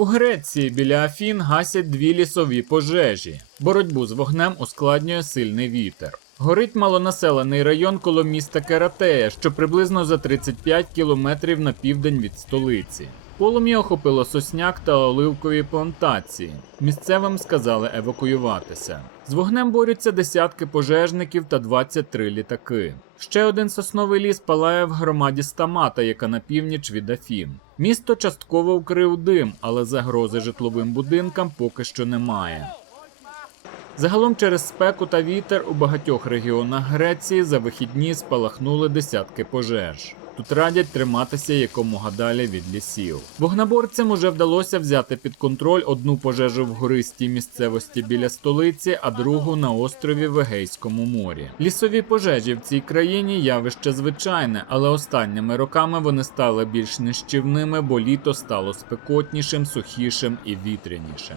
У Греції біля Афін гасять дві лісові пожежі. Боротьбу з вогнем ускладнює сильний вітер. Горить малонаселений район коло міста Кератея, що приблизно за 35 кілометрів на південь від столиці. Полум'я охопило сосняк та оливкові плантації. Місцевим сказали евакуюватися. З вогнем борються десятки пожежників та 23 літаки. Ще один сосновий ліс палає в громаді Стамата, яка на північ від Афін. Місто частково вкрив дим, але загрози житловим будинкам поки що немає. Загалом через спеку та вітер у багатьох регіонах Греції за вихідні спалахнули десятки пожеж. Тут радять триматися якомога далі від лісів. Вогнеборцям уже вдалося взяти під контроль одну пожежу в гористій місцевості біля столиці, а другу на острові в Егейському морі. Лісові пожежі в цій країні явище звичайне, але останніми роками вони стали більш нищівними, бо літо стало спекотнішим, сухішим і вітрянішим.